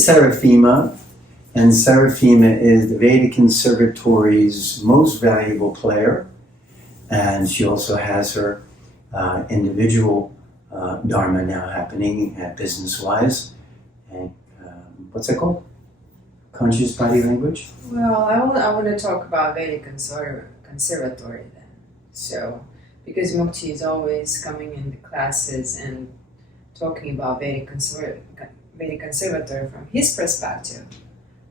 is Serafima, and Serafima is the Vedic Conservatory's most valuable player, and she also has her individual dharma now happening business-wise. And what's that called? Conscious body language? Well, I want to talk about Vedic Conservatory then. So, because Mukti is always coming in the classes and talking about Vedic Conservatory from his perspective,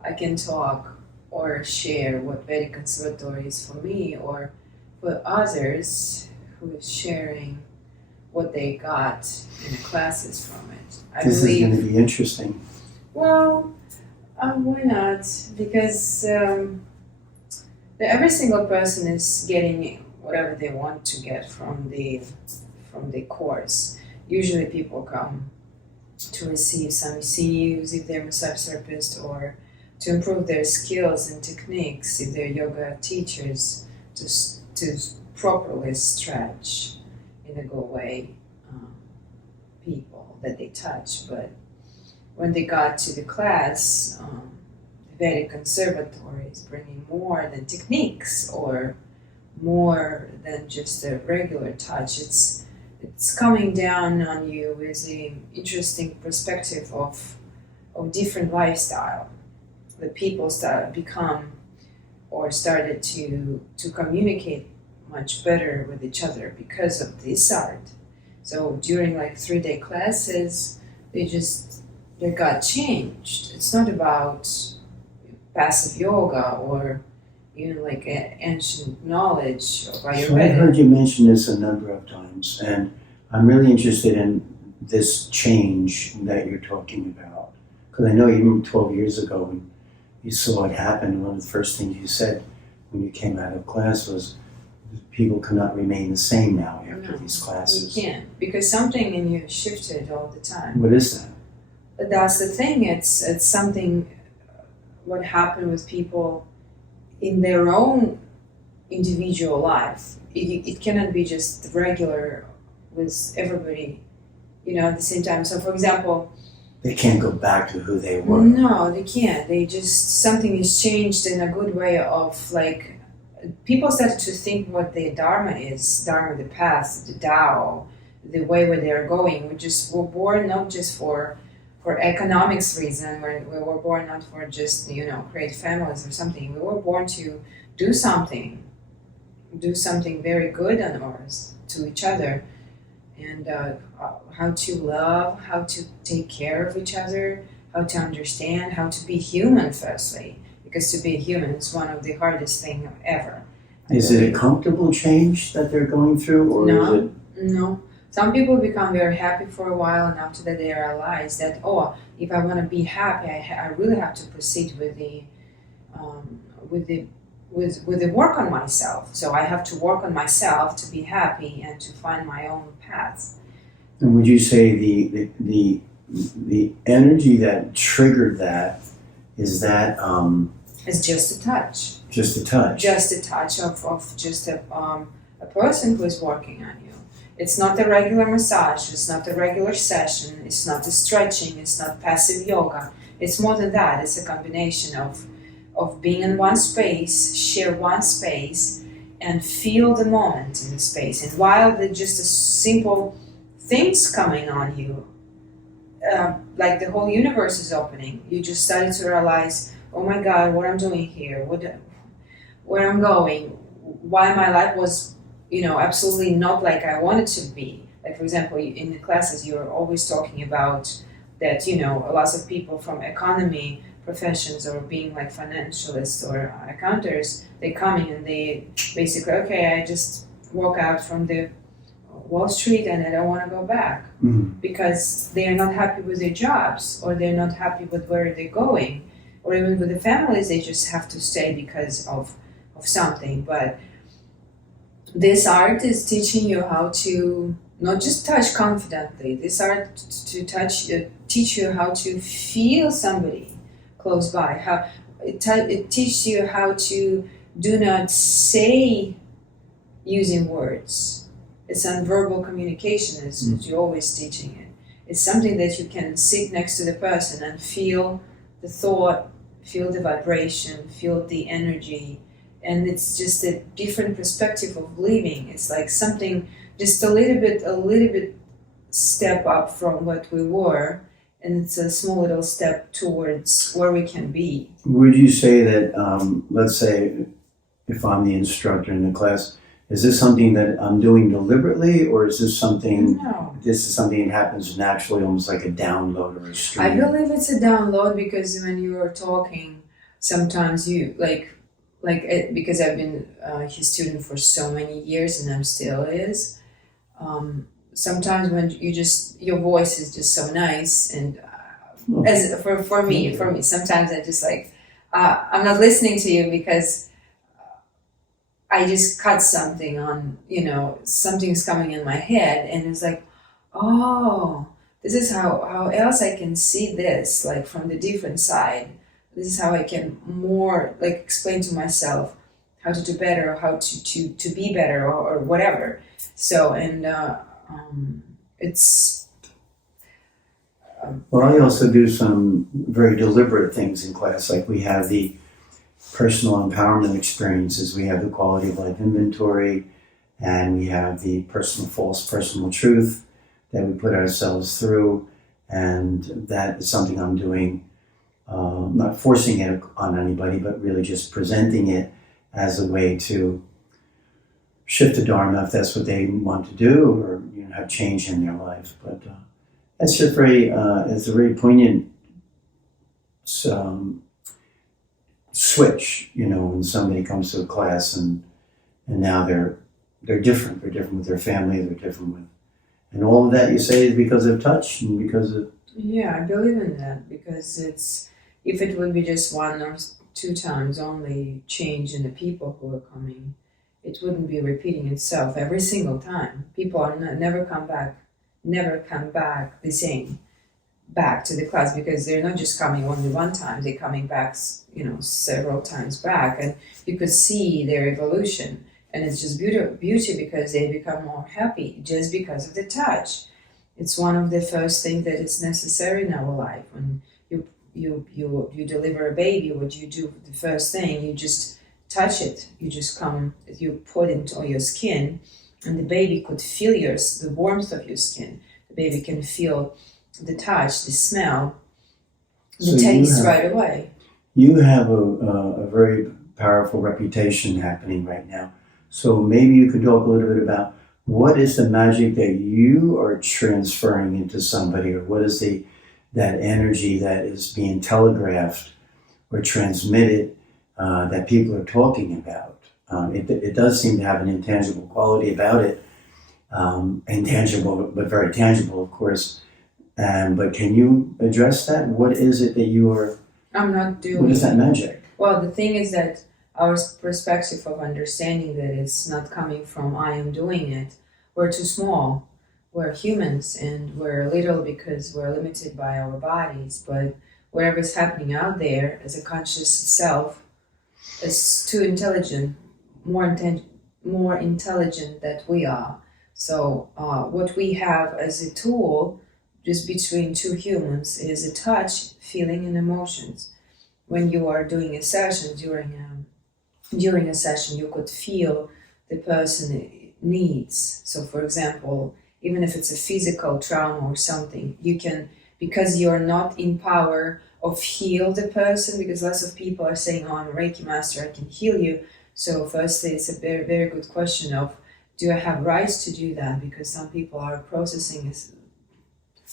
I can talk or share what Vedic Conservatory is for me, or for others who is sharing what they got in the classes from it. This is going to be interesting. Well, why not? Because every single person is getting whatever they want to get from the course. Usually people come to receive some CECs if they're massage therapist, or to improve their skills and techniques if they're yoga teachers, to properly stretch in a good way people that they touch. But when they got to the class, the Vedic Conservatory is bringing more than techniques or more than just a regular touch. It's coming down on you with an interesting perspective of different lifestyle. The people started to communicate much better with each other because of this art. So during 3-day classes, they got changed. It's not about passive yoga or even ancient knowledge of Ayurvedic. So I've heard you mention this a number of times, and I'm really interested in this change that you're talking about. Because I know even 12 years ago when you saw it happen, one of the first things you said when you came out of class was people cannot remain the same now after these classes. You can't, because something in you shifted all the time. What is that? But that's the thing, it's something, what happened with people in their own individual life. It cannot be just regular with everybody, at the same time. So for example, they can't go back to who they were. No, they can't. Something is changed in a good way of people started to think what the Dharma is, the path, the Tao, the way where they're going. We're born not just for economics reason. We were born not for just, create families or something. We were born to do something very good on earth to each other. And how to love, how to take care of each other, how to understand, how to be human firstly. Because to be a human is one of the hardest things ever. Is it a comfortable change that they're going through, or is it? No. Some people become very happy for a while, and after that they realize that, if I want to be happy, I really have to proceed with the work on myself. So I have to work on myself to be happy and to find my own path. And would you say the energy that triggered that is that? It's just a touch. Just a touch. Just a touch of just a person who is working on you. It's not a regular massage. It's not a regular session. It's not a stretching. It's not passive yoga. It's more than that. It's a combination of being in one space, share one space, and feel the moment in the space. And while just a simple things coming on you, like the whole universe is opening, you just started to realize, oh my God, what I'm doing here, where I'm going, why my life was, absolutely not like I wanted to be. Like, for example, in the classes, you're always talking about that, lots of people from economy professions or being like financialists or accountants, they come in and they basically, I just walk out from the Wall Street and I don't want to go back because they are not happy with their jobs, or they're not happy with where they're going, or even with the families, they just have to stay because of something. But this art is teaching you how to not just touch confidently. This art to teach you how to feel somebody close by. How it teaches you how to do not say using words. It's nonverbal communication, as you're always teaching it. It's something that you can sit next to the person and feel the thought, feel the vibration, feel the energy, and it's just a different perspective of living. It's like something just a little bit step up from what we were, and it's a small little step towards where we can be. Would you say that, let's say, if I'm the instructor in the class, is this something that I'm doing deliberately, or is this something? No. This is something that happens naturally, almost like a download or a stream? I believe it's a download, because when you are talking, sometimes you because I've been his student for so many years, and I'm still is. Sometimes when your voice is just so nice, and as for me, sometimes I just I'm not listening to you because I just cut something on, something's coming in my head, and it's like, oh, this is how else I can see this, like from the different side. This is how I can more explain to myself how to do better, or how to be better, or whatever. So, and it's... Well, I also do some very deliberate things in class, like we have the personal empowerment experiences, we have the quality of life inventory, and we have the false personal truth that we put ourselves through, and that is something I'm doing, not forcing it on anybody, but really just presenting it as a way to shift the Dharma if that's what they want to do, or have change in their life. But that's just it's a very poignant switch, when somebody comes to a class and now they're different. They're different with their family, they're different with, and all of that you say is because of touch and because of... Yeah, I believe in that, because if it would be just 1 or 2 times only change in the people who are coming, it wouldn't be repeating itself every single time. People are never come back the same back to the class, because they're not just coming only 1 time, they're coming back, several times back, and you could see their evolution, and it's just beauty because they become more happy just because of the touch. It's one of the first things that is necessary in our life. When you deliver a baby, what you do, the first thing, you just touch it. You put it on your skin, and the baby could feel the warmth of your skin. The baby can feel the touch, the smell, the taste right away. You have a very powerful reputation happening right now. So maybe you could talk a little bit about what is the magic that you are transferring into somebody, or what is that energy that is being telegraphed or transmitted that people are talking about. It does seem to have an intangible quality about it, intangible but very tangible, of course. But can you address that? What is it that you are... I'm not doing... What is that magic? Well, the thing is that our perspective of understanding that it's not coming from I am doing it, we're too small. We're humans, and we're little because we're limited by our bodies. But whatever's happening out there as a conscious self is too intelligent, more intelligent than we are. So what we have as a tool just between 2 humans is a touch, feeling, and emotions. When you are doing a session, during a session, you could feel the person needs. So for example, even if it's a physical trauma or something, you can, because you're not in power of heal the person, because lots of people are saying, oh, I'm a Reiki master, I can heal you. So firstly, it's a very, very good question of, do I have rights to do that? Because some people are processing,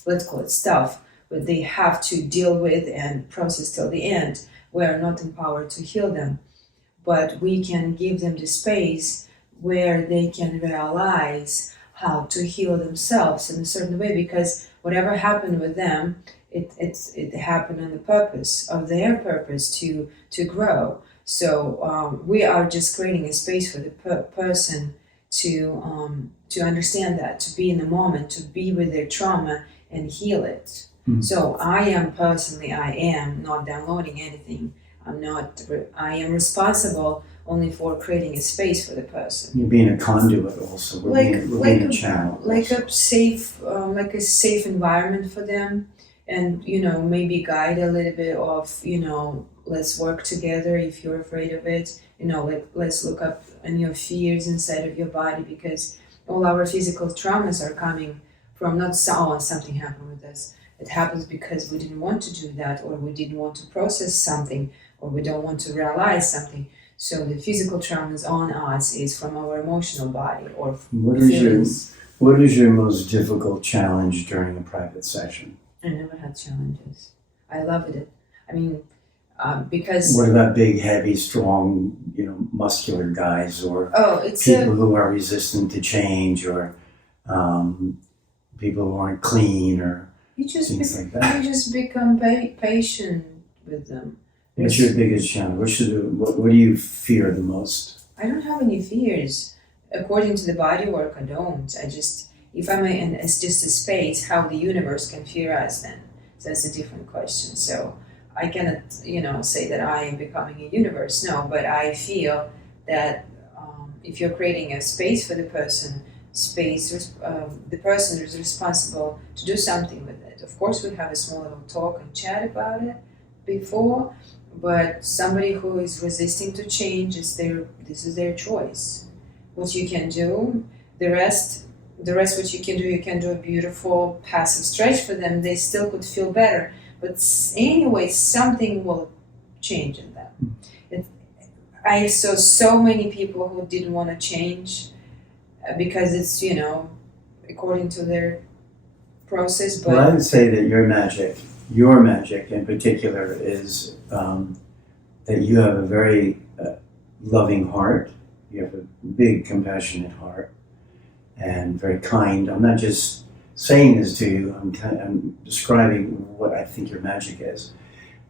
let's call it stuff, but they have to deal with and process till the end. We are not empowered to heal them, but we can give them the space where they can realize how to heal themselves in a certain way, because whatever happened with them, it happened on the purpose of their purpose to grow. So we are just creating a space for the person to understand that, to be in the moment, to be with their trauma and heal it. So I am not downloading anything. I am responsible only for creating a space for the person. You're being a conduit also. We're being a channel. Like a safe environment for them, and maybe guide a little bit of let's work together if you're afraid of it. Let's look up on your fears inside of your body, because all our physical traumas are coming from not something happened with us. It happens because we didn't want to do that, or we didn't want to process something, or we don't want to realize something. So the physical traumas on us is from our emotional body or feelings. What is your most difficult challenge during a private session? I never had challenges. I loved it. I mean, because... What about big, heavy, strong, muscular guys, or it's people who are resistant to change, or people who aren't clean, or things like that? You just become patient with them. What's your biggest challenge? What do you fear the most? I don't have any fears. According to the body work, I don't. If I'm it's just a space, how the universe can fear us then? So that's a different question. So I cannot, say that I am becoming a universe. No, but I feel that if you're creating a space for the person, the person is responsible to do something with it. Of course, we have a small little talk and chat about it before, but somebody who is resisting to change this is their choice. What you can do, the rest what you can do a beautiful passive stretch for them. They still could feel better, but anyway, something will change in them. I saw so many people who didn't want to change because it's according to their process. But I would say that your magic in particular is that you have a very loving heart. You have a big, compassionate heart, and very kind. I'm not just saying this to you. I'm describing what I think your magic is.